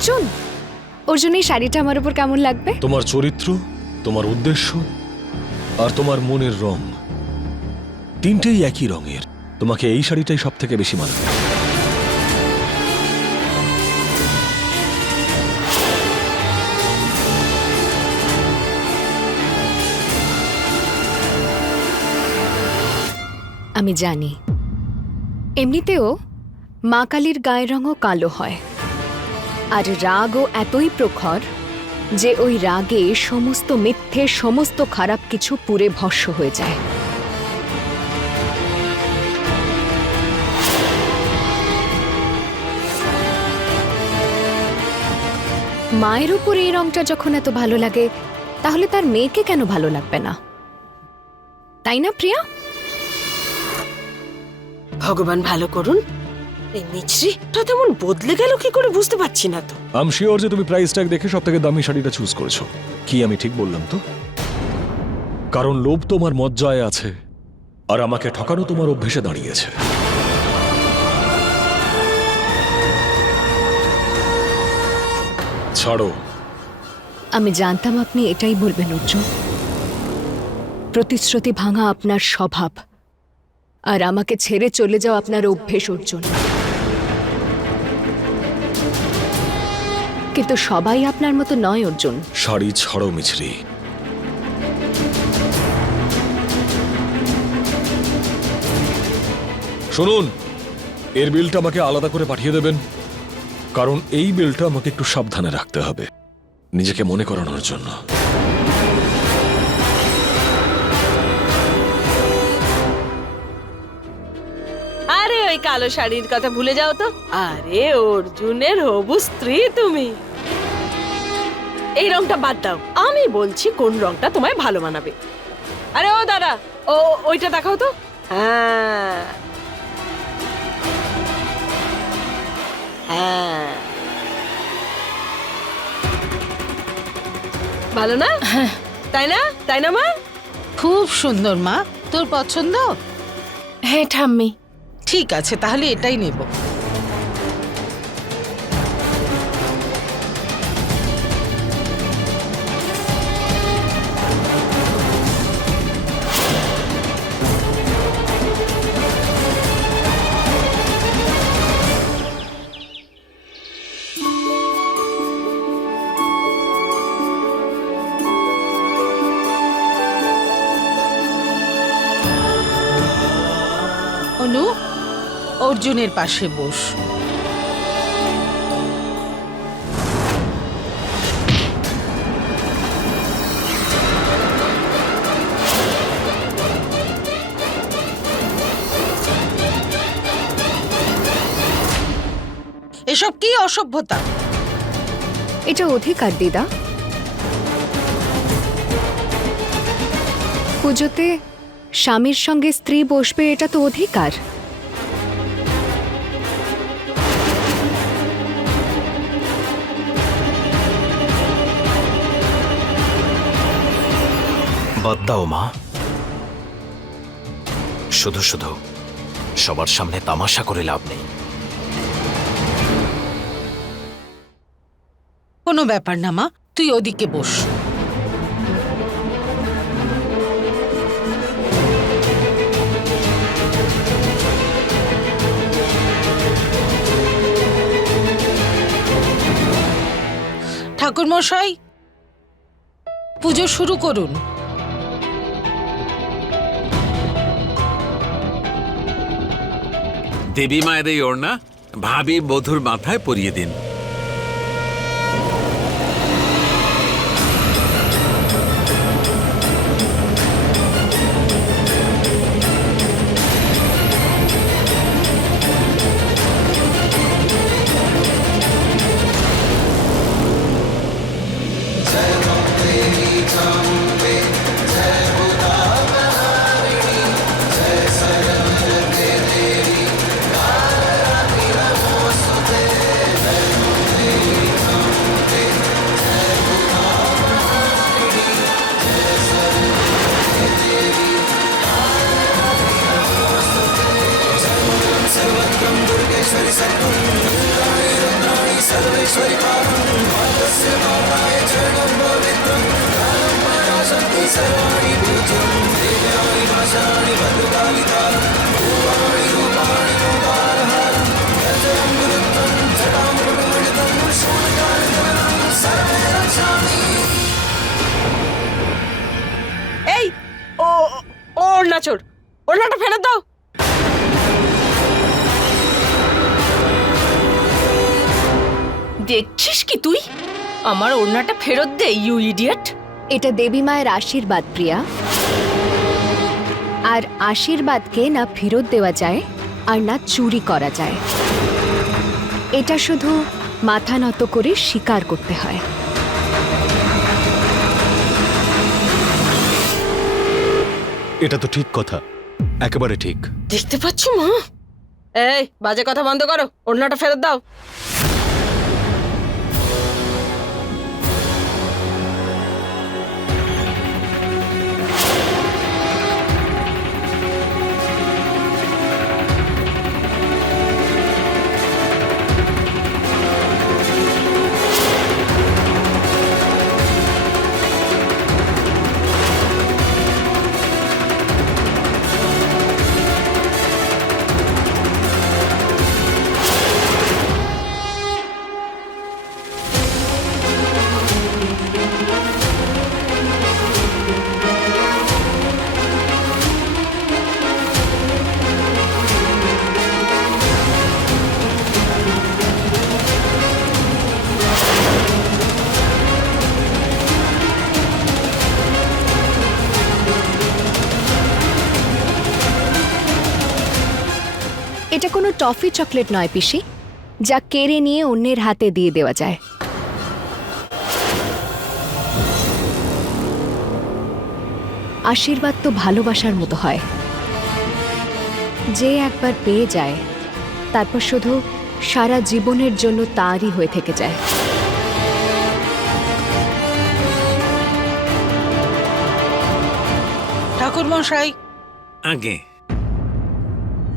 অর্জুন অর্জুন এই শাড়িটা আমার উপর কেমন লাগবে? তোমার চরিত্র তোমার উদ্দেশ্য আর তোমার মনের রং তিনটেই একই রঙের। তোমাকে এই শাড়িটাই সব থেকে বেশি মানাবে। আমি জানি। এমনিতেও মা কালীর গায়ের রঙও কালো হয়। আর রাগও এতই প্রখর যে ওই রাগে সমস্ত মিথ্যে, সমস্ত খারাপ কিছু পুরে ভস্য হয়ে যায়। মায়ের উপর এই রংটা যখন এত ভালো লাগে, তাহলে তার মেয়েকে কেন ভালো লাগবে না? তাই না, প্রিয়া? ভগবান ভালো করুন। এই মিছরিটা তেমন বদলে গেল কি করে বুঝতে পারছি না তো। আমি শিওর যে তুমি প্রাইস ট্যাগ দেখে সব থেকে দামি শাড়িটা চুজ করেছ। কি আমি ঠিক বললাম তো? কারণ লোভ তোমার মজ্জায় আছে আর আমাকে ঠকানো তোমার অভ্যেসে দাঁড়িয়েছে। ছাড়ো। আমি জানতাম আপনি এটাই বলবেন অর্জুন। প্রতিশ্রুতি ভাঙা আপনার স্বভাব আর আমাকে ছেড়ে চলে যাওয়া আপনার অভ্যেস অর্জুন। কিন্তু সবাই আপনার মতো নয়, অর্জুন। শাড়ি ছড়ো, মিছরি। শুনুন, এর বিলটা আমাকে আলাদা করে পাঠিয়ে দেবেন। কারণ এই বিলটা আমাকে একটু সাবধানে রাখতে হবে। নিজেকে মনে করানোর জন্য। ওই কালো শাড়ির কথা ভুলে যাও তো। আরে অর্জুনের হবু স্ত্রী তুমি। এই রংটা বাদ দাও। আমি বলছি কোন রংটা তোমায় ভালো মানাবে। আরে ও দাদা ও ওইটা দেখাও তো। হ্যাঁ। হ্যাঁ। ভালো না? তাই না? তাই না মা? খুব সুন্দর মা। তোর পছন্দ? হ্যাঁ ঠাম্মি। ঠিক আছে তাহলে এটাই নেব। অর্জুনের পাশে বস। এসব কি অসভ্যতা? এটা অধিকার, দিদা। পুজোতে স্বামীর সঙ্গে স্ত্রী বসবে, এটা তো অধিকার। বাদ দাও, মা। শুধু শুধু সবার সামনে তামাশা করে লাভ নেই। কোনো ব্যাপার না, মা। তুই ওদিকে বস। ঠাকুরমশাই, পুজো শুরু করুন। দেবী মায়ের এই ওড়না ভাবি বধুর মাথায় পরিয়ে দিন। দেখছিস কি তুই? আমার ওড়নাটা ফেরত দে ইউ ইডিয়েট এটা দেবী মায়ের আশীর্বাদ প্রিয়া। আর আশীর্বাদকে না ফেরত দেওয়া যায় আর না চুরি করা যায়। এটা শুধু মাথা নত করে স্বীকার করতে হয়। এটা তো ঠিক কথা। একেবারে ঠিক। দেখতে পাচ্ছ মা? এই বাজে কথা বন্ধ করো। ওড়নাটা ফেরত দাও। এটা কোনো টফি চকলেট নয় পিসি যা কেড়ে নিয়ে অন্যের হাতে দিয়ে দেওয়া যায়। আশীর্বাদ তো ভালোবাসার মতো হয়। যে একবার পেয়ে যায় তারপর শুধু সারা জীবনের জন্য তারই হয়ে থেকে যায়। ঠাকুর মশাই আগে।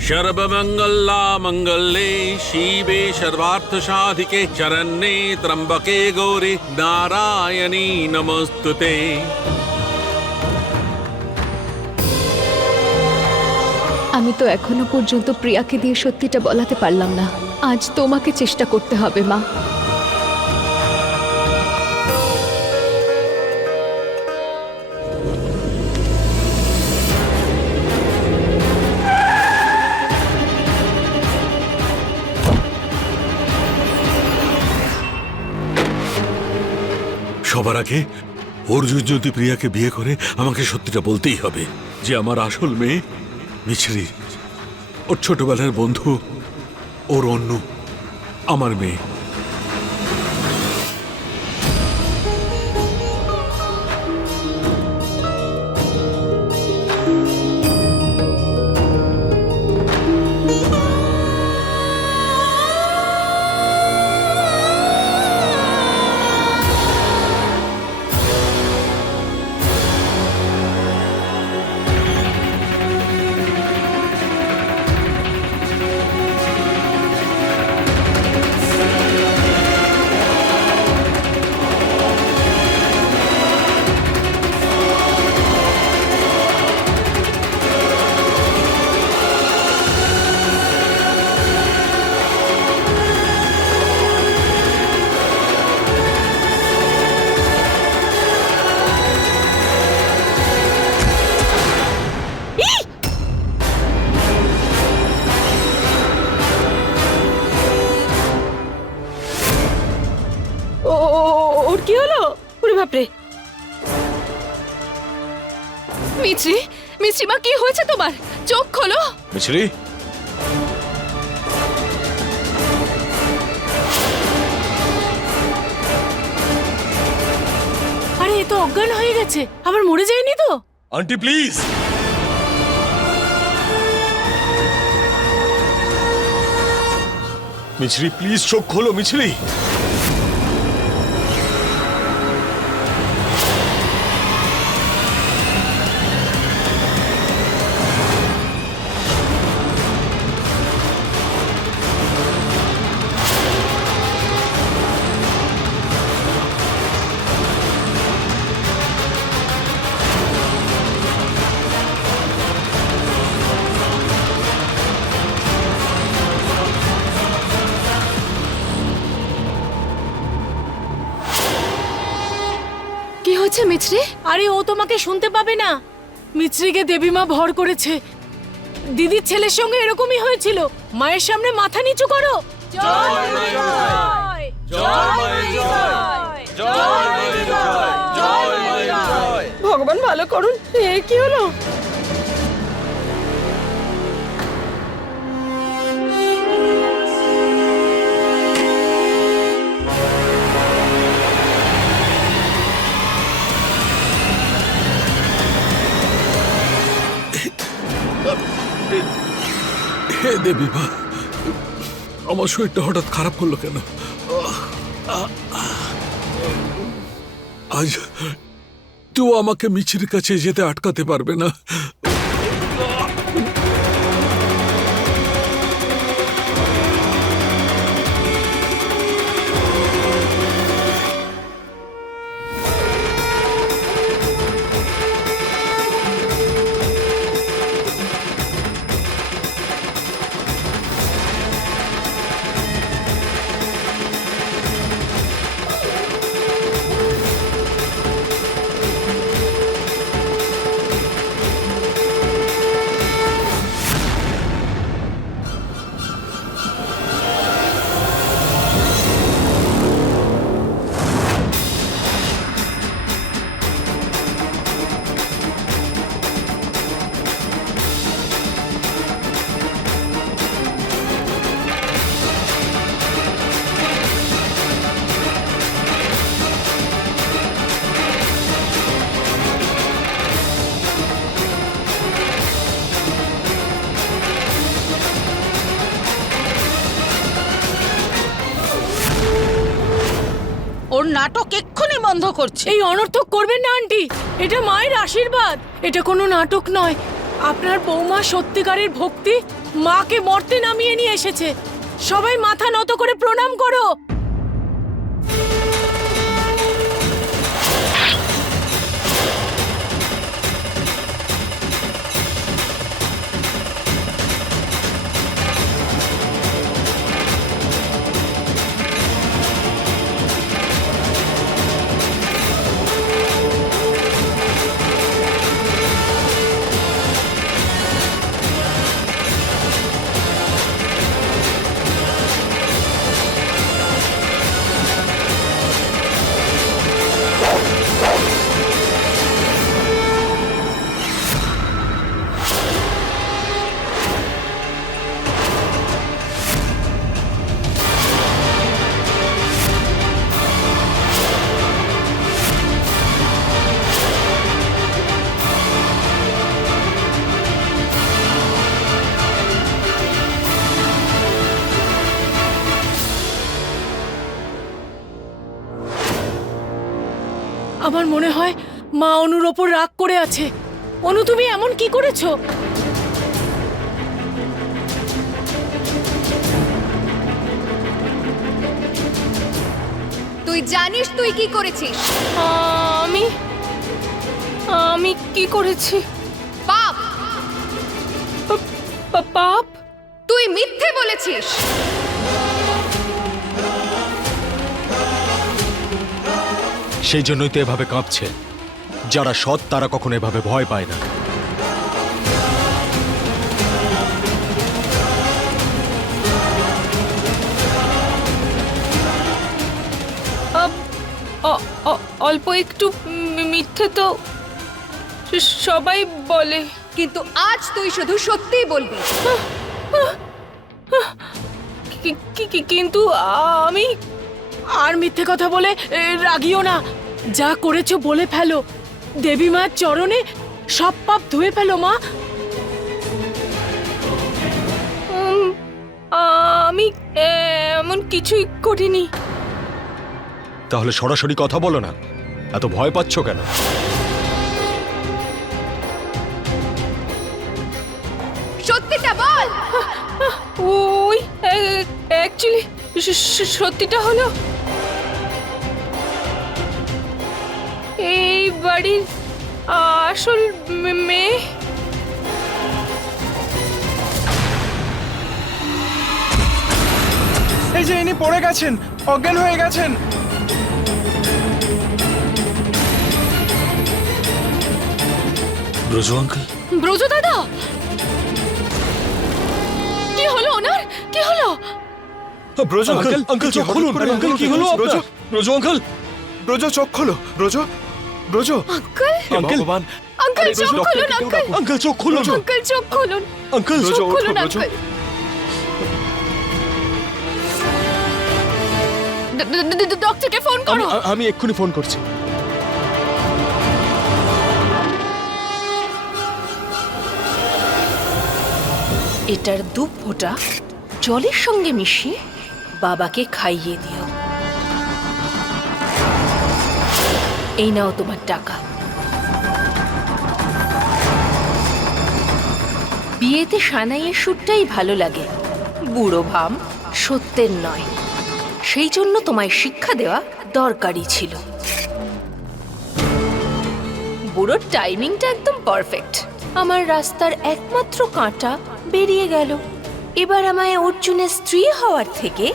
সর্বমঙ্গলা মঙ্গলে শিবে সর্বার্থসাধিকে চরণ্যে চরণে ত্রম্বকে গৌরে নারায়ণী নমস্তুতে আমি তো এখনও পর্যন্ত প্রিয়াকে দিয়ে সত্যিটা বলাতে পারলাম না। আজ তোমাকে চেষ্টা করতে হবে, মা। আগে অর্জুন যদি প্রিয়াকে বিয়ে করে, আমাকে সত্যিটা বলতেই হবে যে আমার আসল মেয়ে মিছরি, ওর ছোটবেলার বন্ধু, ওর অন্য আমার মেয়ে। মিছরি? মিছরি মা কি হয়েছে তোমার? চোখ খোলো। মিছরি? আরে এ তো অজ্ঞান হয়ে গেছে। আবার মরে যায়নি তো? আন্টি প্লিজ মিছরি প্লিজ চোখ খোলো মিছরি! শুনতে পাবে না? মিছরিকে দেবীমা ভর করেছে। দিদির ছেলের সঙ্গে এরকমই হয়েছিল। মায়ের সামনে মাথা নিচু করো। ভগবান ভালো করুন। এ কি হলো? হে দেবী মা, আমার শরীরটা হঠাৎ খারাপ করল কেন? আজ তুই আমাকে মিছির কাছে যেতে আটকাতে পারবে না। করছে। এই অনর্থক করবেন না, আন্টি। এটা মায়ের আশীর্বাদ। এটা কোনো নাটক নয়। আপনার বৌমা সত্যিকারের ভক্তি মাকে মর্তে নামিয়ে নিয়ে এসেছে। সবাই মাথা নত করে প্রণাম করো। আমার মনে হয় মা অনুর ওপর রাগ করে আছে। অনু তুমি এমন কি করেছ? তুই জানিস তুই কি করেছিস? আমি আমি কি করেছি? পাপ পাপ তুই মিথ্যে বলেছিস। সেই জন্যই তো এভাবে কাঁপছে। যারা সৎ তারা কখনো এভাবে ভয় পায় না। অ- অ- অল্প একটু মিথ্যে তো সবাই বলে। কিন্তু আজ তুই শুধু সত্যিই বলবি। কি- কি- কি- কিন্তু আমি আর মিথ্যে কথা বলে রাগিও না। যা করেছ বলে ফেলো। দেবী মার চরণে সব পাপ ধুয়ে ফেলো মা। আমি এমন কিছুই করিনি। তাহলে সরাসরি কথা বলো না। এত ভয় পাচ্ছ কেন? সত্যিটা বল। ওই অ্যাকচুয়ালি সত্যিটা হলো এই বাড়ির আসল মে- মেয়ে? এই যে ইনি পড়ে গেছেন অজ্ঞান হয়ে গেছেন। ব্রজ আঙ্কেল ব্রজ দাদা! কি হলো ওনার? কি হলো? ব্রজ আঙ্কেল আঙ্কেল চোখ খুলুন আঙ্কেল কি হলো ব্রজ আপনার? ব্রজ আঙ্কেল ব্রজ চোখ খোলো ব্রজ। ব্রজ আঙ্কেল! আঙ্কেল। ভগবান আঙ্কেল চোখ খুলুন আঙ্কেল! আঙ্কেল চোখ খুলুন। আঙ্কেল চোখ খুলুন। আঙ্কেল চোখ খুলুন আঙ্কেল। ডক্টরকে ফোন করো। আমি- আমি এক্ষুনি ফোন করছি। এটার দু ফোঁটা জলের সঙ্গে মিশিয়ে বাবাকে খাইয়ে দিও। এই নাও তোমার টাকা। বিয়েতে সানাইয়ের সুরটাই ভালো লাগে। বুড়ো ভাম, সত্যের নয়। সেই জন্য তোমায় শিক্ষা দেওয়া দরকারই ছিল। বুড়োর টাইমিংটা একদম পারফেক্ট। আমার রাস্তার একমাত্র কাঁটা বেরিয়ে গেল। এবার আমায় অর্জুনের স্ত্রী হওয়ার থেকে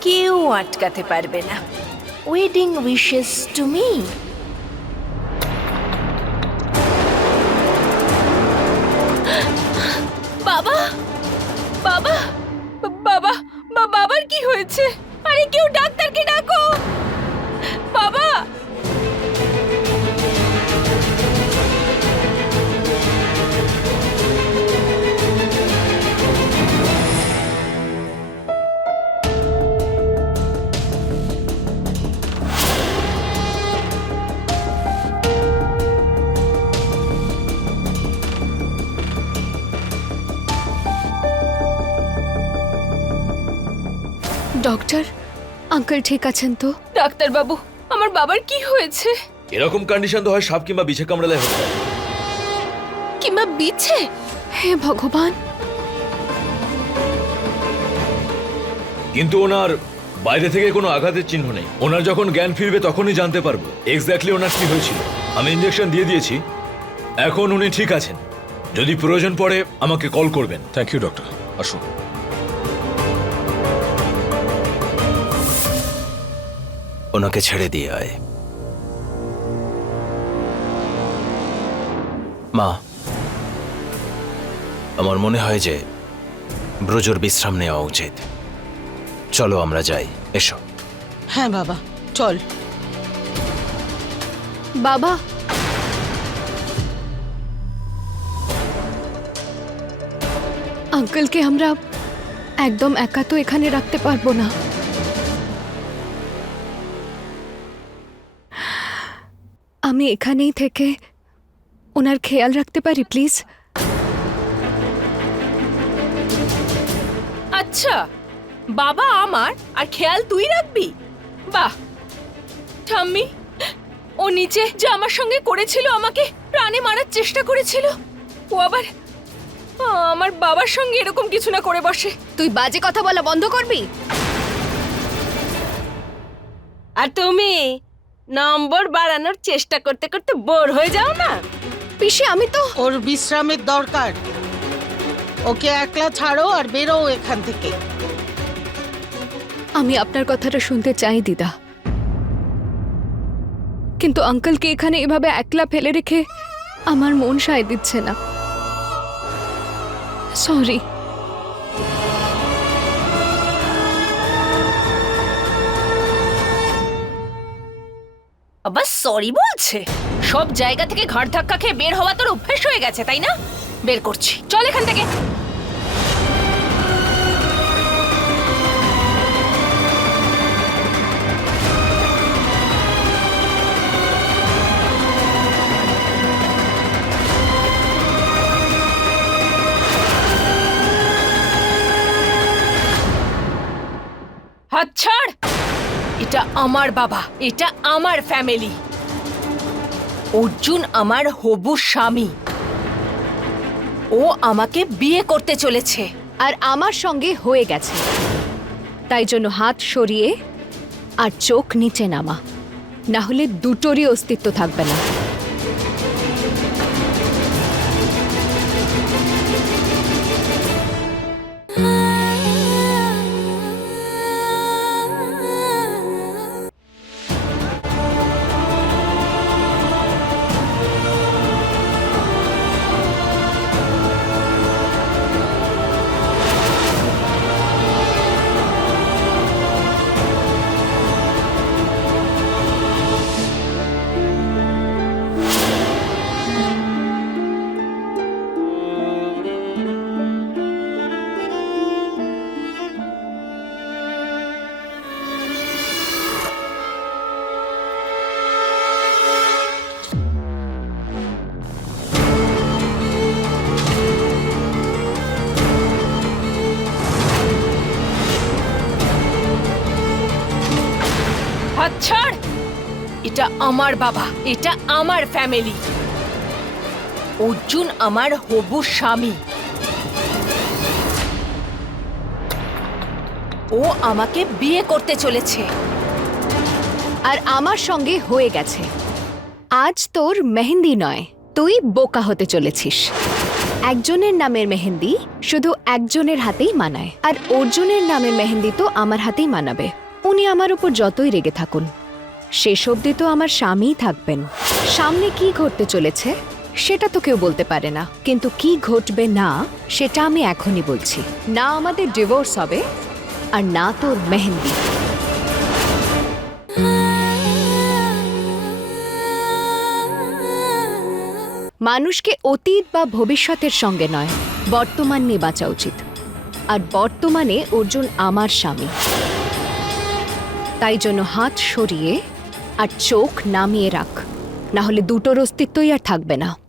কেউ আটকাতে পারবে না। Wedding wishes to me. বাবা বাবা বাবা বাবার কি হয়েছে আরে কেউ ডাক্তারকে ডাকো আঙ্কেল ঠিক আছেন তো? ডাক্তার বাবু আমার বাবার কি হয়েছে? এরকম কন্ডিশন তো হয় সাপ কিংবা বিছে কামড়ালে পারে। কিংবা বিছে? হে ভগবান। কিন্তু ওনার বাইরে থেকে কোনো আঘাতের চিহ্ন নেই। ওনার যখন জ্ঞান ফিরবে তখনই জানতে পারব। এক্স্যাক্টলি ওনার কি হয়েছিল। আমি ইঞ্জেকশন দিয়ে দিয়েছি। এখন উনি ঠিক আছেন। যদি প্রয়োজন পড়ে আমাকে কল করবেন। থ্যাংক ইউ ডক্টর আসুন। ওনাকে ছেড়ে দিয়ে আয়। মা আমার মনে হয় যে ব্রজর বিশ্রাম নেওয়া উচিত। চলো আমরা যাই এসো। হ্যাঁ বাবা চল। বাবা! আঙ্কেলকে আমরা একদম একা তো এখানে রাখতে পারব না। আমি এখানেই থেকে ওনার খেয়াল রাখতে পারি প্লিজ? আচ্ছা বাবা আমার আর খেয়াল তুই রাখবি? বাহ ঠাম্মি ও নিচে যে আমার সঙ্গে করেছিল আমাকে প্রাণে মারার চেষ্টা করেছিল ও আবার আমার বাবার সঙ্গে এরকম কিছু না করে বসে। তুই বাজে কথা বলা বন্ধ করবি? আর তুমি? নম্বর বাড়ানোর চেষ্টা করতে করতে বোর হয়ে যাও না। পিসি আমি তো ওর বিশ্রামের দরকার। ওকে একলা ছাড়ো আর বেরো এখান থেকে। আমি আপনার কথাটা শুনতে চাই দিদা। কিন্তু আঙ্কেলকে এখানে এভাবে একলা ফেলে রেখে আমার মন সায় দিচ্ছে না। সরি। আবার সরি বলছে? সব জায়গা থেকে ঘাড় ধাক্কা খেয়ে বের হওয়া তোর অভ্যেস হয়ে গেছে, তাই না? বের করছি। চল এখান থেকে। ছাড় এটা আমার বাবা, এটা আমার ফ্যামিলি অর্জুন আমার হবু স্বামী। ও আমাকে বিয়ে করতে চলেছে। আর আমার সঙ্গে হয়ে গেছে। তাই জন্য হাত সরিয়ে আর চোখ নিচে নামা। না হলে দুটোরই অস্তিত্ব থাকবে না। আমার বাবা, এটা আমার ফ্যামিলি অর্জুন আমার হবু স্বামী। ও আমাকে বিয়ে করতে চলেছে। আর আমার সঙ্গে হয়ে গেছে। আজ তোর মেহেন্দি নয়, তুই বোকা হতে চলেছিস। একজনের নামের মেহেন্দি শুধু একজনের হাতেই মানায়। আর অর্জুনের নামের মেহেন্দি তো আমার হাতেই মানাবে। উনি আমার উপর যতই রেগে থাকুন। শেষ অবধি তো আমার স্বামীই থাকবেন। সামনে কি ঘটতে চলেছে, সেটা তো কেউ বলতে পারে না। কিন্তু কি ঘটবে না, সেটা আমি এখনই বলছি। না আমাদের ডিভোর্স হবে, আর না তোর মেহেন্দি। মানুষকে অতীত বা ভবিষ্যতের সঙ্গে নয়, বর্তমান নিয়ে বাঁচা উচিত। আর বর্তমানে অর্জুন আমার স্বামী। তাই জন্য হাত সরিয়ে আর চোখ নামিয়ে রাখ। না হলে দুটোর অস্তিত্বই আর থাকবে না।